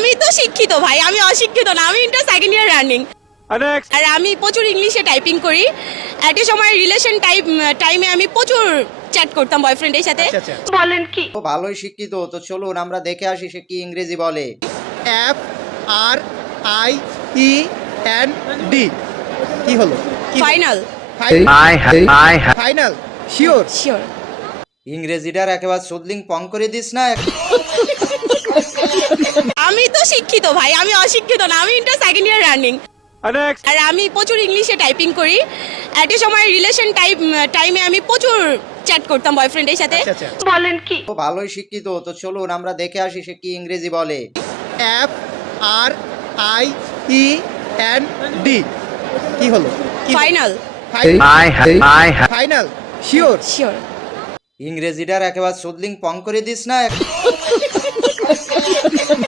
আমি তো শিক্ষিত ভাই, আমি অশিক্ষিত না, আমি ইন্টার সেকেন্ড ইয়ার রানিং। আর আমি প্রচুর ইংলিশে টাইপিং করি। একটা সময় রিলেশন টাইমে আমি প্রচুর চ্যাট করতাম বয়ফ্রেন্ডের সাথে। বলেন কি? তো ভালোই শিক্ষিত, তো চলুন আমরা দেখে আসি সে কি ইংরেজি বলে। FRIEND কি হলো? ফাইনাল। Final sure? শিওর। ইংরেজিটার একেবারে সুদলিং পং করে দিস না। আমি তো শিক্ষিত ভাই, আমি অশিক্ষিত না, আমি ইন্টার সেকেন্ড ইয়ার রানিং। আর আমি প্রচুর ইংলিশে টাইপিং করি। একটা সময় রিলেশন টাইমে আমি প্রচুর চ্যাট করতাম বয়ফ্রেন্ডের সাথে। বলেন কি? তো ভালোই শিক্ষিত, তো চলুন আমরা দেখে আসি সে কি ইংরেজি বলে। FRIEND কি হলো? ফাইনাল। Final sure? শিওর। ইংরেজিটার একেবারে সুদলিং পং করে দিস না।